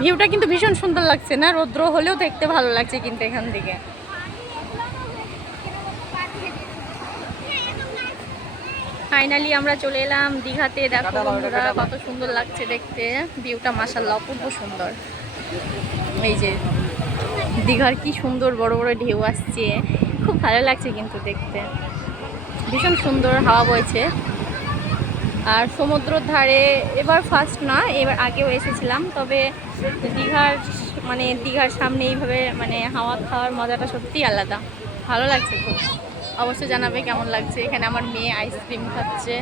ভিউটা কিন্তু ভীষণ সুন্দর লাগছে না, রৌদ্র হলেও দেখতে ভালো লাগছে কিন্তু এখান থেকে। ফাইনালি আমরা চলে এলাম দীঘাতে। দেখো বন্ধুরা কত সুন্দর লাগছে দেখতে, ভিউটা মাশাআল্লাহ অপূর্ব সুন্দর। এই যে দীঘার কি সুন্দর বড় বড় ঢেউ আসছে, খুব ভালো লাগছে কিন্তু দেখতে, ভীষণ সুন্দর হাওয়া বইছে। আর সমুদ্রের ধারে এবার ফার্স্ট না, এবার আগেও এসেছিলাম, তবে দীঘার দীঘার সামনে এইভাবে হাওয়া খাওয়ার মজাটা সত্যিই আলাদা, ভালো লাগছে খুব। অবশ্যই জানাবে কেমন লাগছে। এখানে আমার মেয়ে আইসক্রিম খাচ্ছে।